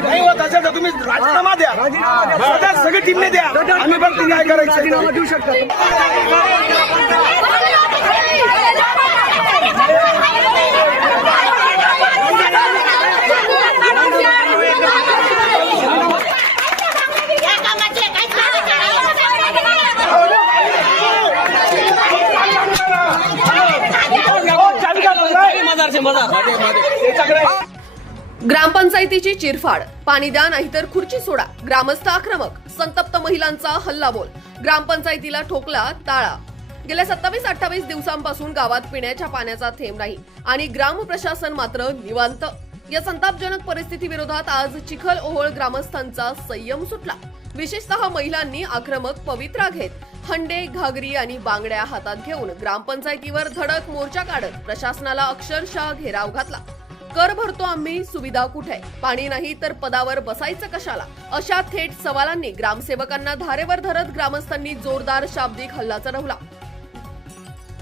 नाही होत असेल तर तुम्ही राजीनामा द्या, सगळी टीमने द्या, आम्ही पण न्याय करायचं देऊ शकतो. ग्रामपंचायतीची चिरफाड, पाणी द्या नाहीतर खुर्ची सोडा, ग्रामस्थ आक्रमक, संतप्त महिलांचा हल्लाबोल, ग्रामपंचायतीला ठोकला ताळा. गेल्या 27-28 दिवसांपासून गावात पिण्याच्या पाण्याचा थेंब नाही आणि ग्राम प्रशासन मात्र निवांत. या संतापजनक परिस्थितीविरोधात आज चिखल ओहोळ ग्रामस्थांचा संयम सुटला. विशेषतः महिलांनी आक्रमक पवित्रा घेत हंडे, घागरी आणि बांगड्या हातात घेऊन ग्रामपंचायतीवर धडक मोर्चा काढत प्रशासनाला अक्षरशः घेराव घातला. कर भरतो आम्ही, सुविधा कुठे? पाणी नाही तर पदावर बसायचं कशाला? अशा थेट सवालांनी ग्रामसेवकांना धारेवर धरत ग्रामस्थांनी जोरदार शाब्दिक हल्ला चढवला.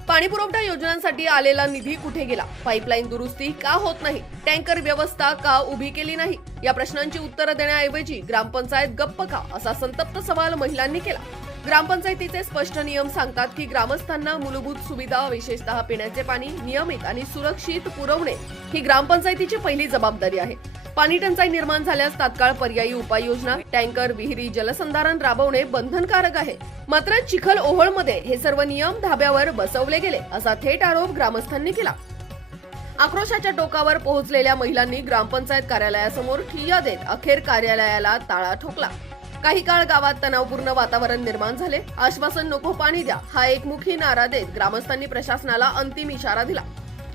पाणीपुरवठा योजनांसाठी आलेला निधी कुठे गेला? पाईपलाईन दुरुस्ती का होत नाही? टँकर व्यवस्था का उभी केली नाही? या प्रश्नांची उत्तरं देण्याऐवजी ग्रामपंचायत गप्प का, असा संतप्त सवाल महिलांनी केला. ग्रामपंचायतीचे स्पष्ट नियम सांगतात की ग्रामस्थांना मूलभूत सुविधा, विशेषतः पिण्याचे पाणी नियमित आणि सुरक्षित पुरवणे ही ग्रामपंचायतीची पहिली जबाबदारी आहे. पाणी टंचाई निर्माण झाल्यास तात्काळ पर्यायी उपाययोजना, टँकर, विहिरी, जलसंधारण राबवणे बंधनकारक आहे. मात्र चिखल ओहोळमध्ये हे सर्व नियम धाब्यावर बसवले गेले, असा थेट आरोप ग्रामस्थांनी केला. आक्रोशाच्या टोकावर पोहोचलेल्या महिलांनी ग्रामपंचायत कार्यालयासमोर ठिय्या देत अखेर कार्यालयाला ताळा ठोकला. काही काळ गावात तणावपूर्ण वातावरण निर्माण झाले. आश्वासन नको पाणी द्या हा एकमुखी नारा देत ग्रामस्थांनी प्रशासनाला अंतिम इशारा दिला.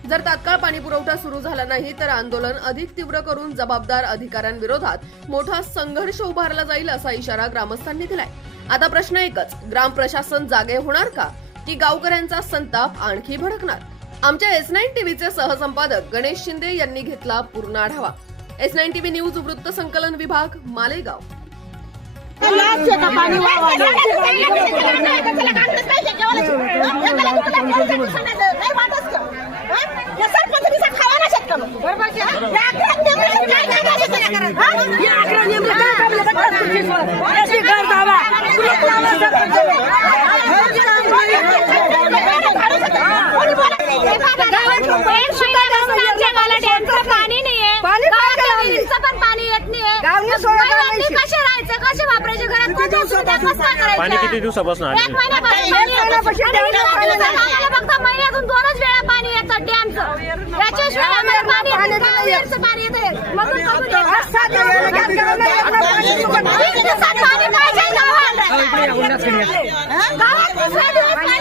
जर तात्काळ पाणीपुरवठा सुरू झाला नाही तर आंदोलन अधिक तीव्र करून जबाबदार अधिकाऱ्यांविरोधात मोठा संघर्ष उभारला जाईल, असा इशारा ग्रामस्थांनी दिलाय. आता प्रश्न एकच, ग्राम प्रशासन जागे होणार का की गावकऱ्यांचा संताप आणखी भडकणार? आमच्या S9 टीव्हीचे सहसंपादक गणेश शिंदे यांनी घेतला पूर्ण आढावा. S9 टीव्ही न्यूज वृत्त संकलन विभाग, मालेगाव. पाणी नाहीये, पण पाणी येत नाहीये. कसे राहायचं, कसे वापरायचे घरात, पाणी किती दिवसापासून आले? 1 महिन्यापासून फक्त महिन्यातून 2च वेळा पाणी येतं डॅमचं. याच्याशिवाय आम्हाला पाणी पाणी येतं. पाणी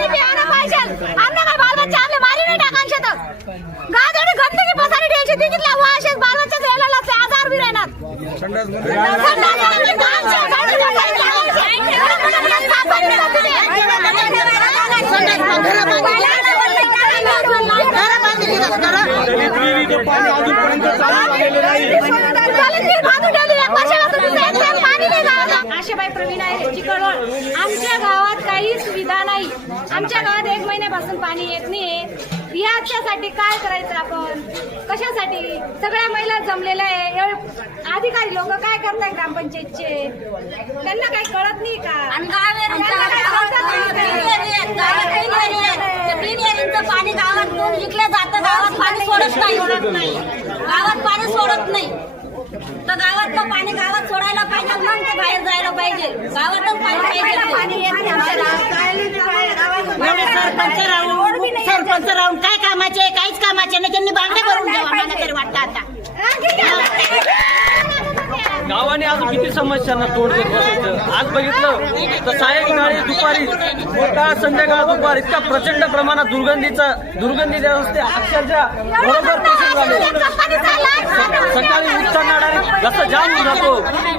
प्यायला पाहिजे. आमच्या काय बालबच्चे आपले मारी नाही टाकान शेतात. गाजडी गंदगी पसारी द्यायची, तिकीटला वाशेच बालबच्चे यायला लागते, आजार बी राहणार. आशाबाई प्रवीण आहे, चिखलओळ. आमच्या गावात काही सुविधा नाही. आमच्या गावात 1 महिन्यापासून पाणी येत नाही. याच्यासाठी काय करायचं आपण, कशासाठी? सगळ्या महिला जमलेल्या आहे. अधिकारी लोक काय करताय ग्रामपंचायतचे, त्यांना काही कळत नाही का? पाणी गावात घेऊन विकलं जातं, गावात पाणी सोडत नाही. गावात पाणी सोडत नाही तर गावातलं पाणी गावात सोडायला पाहिजे, मग ते बाहेर जायला पाहिजे. गावातच पाणी सरपंच राहून काय कामाचे? काहीच कामाचे नाही. त्यांनी बांगड्या भरून घ्यावा, मला तरी वाटतं आता. गावाने आज किती समस्यांना तोड देत बसायचं. आज बघितलं तर सायंकाळी दुपारी मोठा संध्याकाळ दुपार इतका प्रचंड प्रमाणात दुर्गंधी असते. अक्षरशः बरोबर पेशंट झाले. सकाळी उठताना जसं जाम जातो,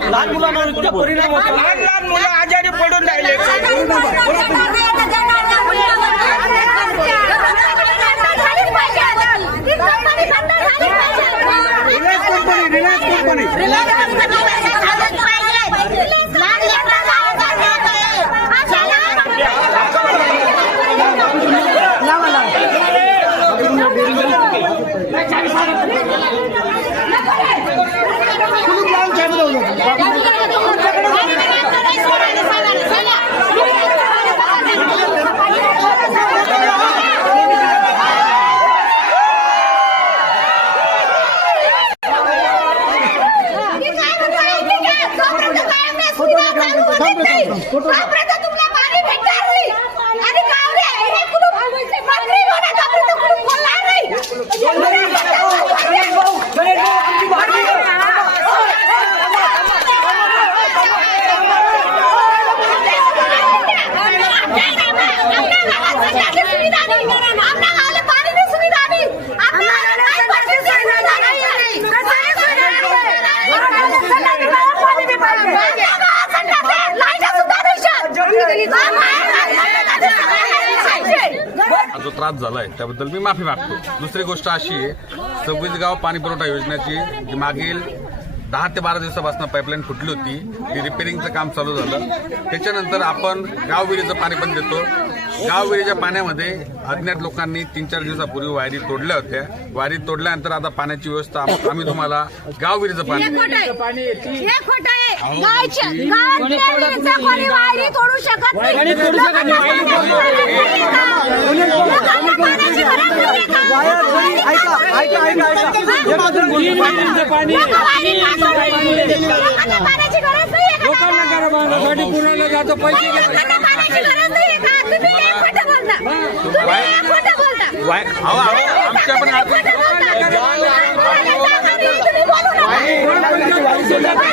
लहान मुलांना इतका परिणाम होतो. लहान मुलं आजारी पडून राहिले. कंपनी आमच्या गावाला पाणी बी सुविधा नाही. आमच्या गावाला काही सुविधा नाही. सरकारी सुविधा नाही. पाणी बी पाहिजे. आमच्या गावात संडास आहे. लाईट सुद्धा नाही शकत. हा जो त्रास झालाय त्याबद्दल मी माफी मागतो. दुसरी गोष्ट अशी आहे, 26 गाव पाणी पुरवठा योजनेची जी मागील 10 ते 12 दिवसापासून पाईपलाईन फुटली होती, ती रिपेरिंगचं काम चालू झालं. त्याच्यानंतर आपण गावविहिरीचं पाणी पण देतो. गावविहिरीच्या पाण्यामध्ये अज्ञात लोकांनी 3-4 दिवसापूर्वी वायरी तोडल्या होत्या. वायरी तोडल्यानंतर आता पाण्याची व्यवस्था आम्ही तुम्हाला गावविहिरीचं पाणी हे खोटं आहे. गावाच्या विहिरीचं कोणी वायरी तोडू शकत नाही. लोकांना पाण्याची गरज नाहीये का? लोकांना पाण्याची गरज नाहीये का? लोकांना पाण्याची गरज नाहीये का? तुम्ही हे खोटं बोलता. तुम्ही हे खोटं बोलता. आमच्या पण तुम्ही बोलू नका.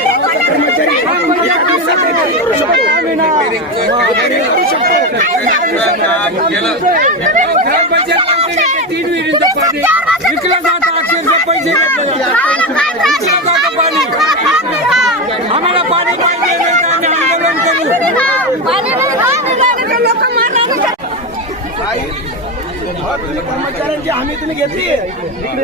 तीन विहिरींचं पाणी विकलं जातं, अक्षरशः पैसे घेतले जातात. विकलं जातं पाणी. आम्हाला पाणी पाहिजे नाही तर आम्ही आंदोलन करू. तुम्ही कर्मचाऱ्यांची हमी तुम्ही घेतली.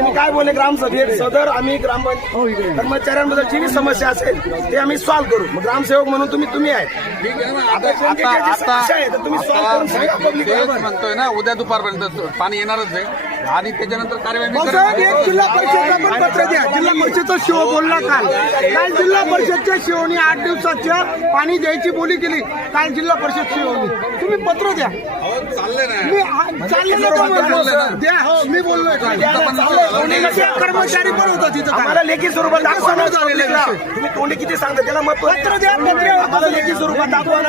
मी काय बोलले ग्रामसभेत, सदर आम्ही कर्मचाऱ्यांबद्दल जी बी समस्या असेल ते आम्ही सॉल्व्ह करू. मग ग्रामसेवक म्हणून तुम्ही आहेत. आता समस्या आहे तर तुम्ही सॉल्व्ह करून सांगा पब्लिक. तेच म्हणतोय ना, उद्या दुपारपर्यंत पाणी येणारच आहे आणि त्याच्यानंतर कार्यवाही मी साहेब, करेन. एक जिल्हा परिषदला पण पत्र द्या. जिल्हा परिषदचा शिव बोलला काल जिल्हा परिषदच्या शिवनी 8 दिवसाच्या पाणी द्यायची बोली केली. काल जिल्हा परिषद शिवनी तुम्ही पत्र द्या. चाललंय ना. चाललं ना द्या. हो, मी बोललोय कर्मचारी पण होता तिथं. आम्हाला लेखी स्वरूपात दाखवा ना. तुम्ही तोंडी किती सांगता त्याला मग पत्र द्या. पत्र आम्हाला लेखी स्वरूपात दाखवा ना.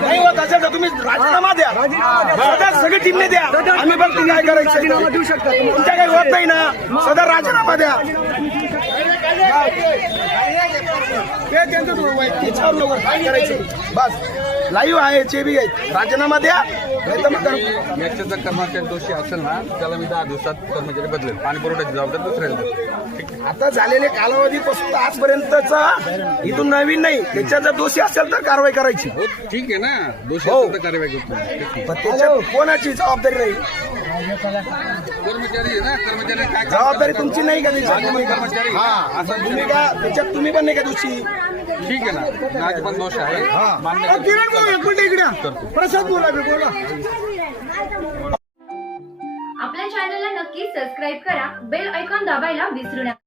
नाही होत असेल तर तुम्ही राजीनामा द्या. सदर सगळी टीमने द्या. आम्ही बघ तुम्ही काय करायचं देऊ शकता. तुमच्या काही होत नाही ना, सदर राजीनामा द्या. ते त्यांचं त्याच्यावर लोक काय करायचं बस. लाईव्ह आहे, चेबी आहेत. राजीनामा द्या. याचे जर कर्मचारी दोषी असेल ना, त्याला मी 10 दिवसात कर्मचारी बदलेल. पाणी पुरवठ्याची जबाबदारी दुसऱ्याला देतो. आता झालेले कालावधीपासून आजपर्यंतचा इथून नवीन नाही. त्याच्यात जर दोषी असेल तर कारवाई करायची. हो, ठीक आहे ना, दोषी हो. असेल तर कार्यवाही करतो. पण त्याच्यात कोणाची जबाबदारी नाही. कर्मचारी आहे ना, कर्मचारी काय काम जबाबदारी करतात? तुमची नाही का त्याच्यात? कर्मचारी हा, असं तुम्ही का त्याच्यात तुम्ही पण नाही का दोषी? ठीक आहे ना, माझे पण दोष आहे मान्य अहो, किरण भाऊ, एक मिनिट इकडे या. करतो. प्रसाद बोला. आपल्या चॅनलला नक्की सबस्क्राईब करा. बेल आयकॉन दाबायला विसरू नका.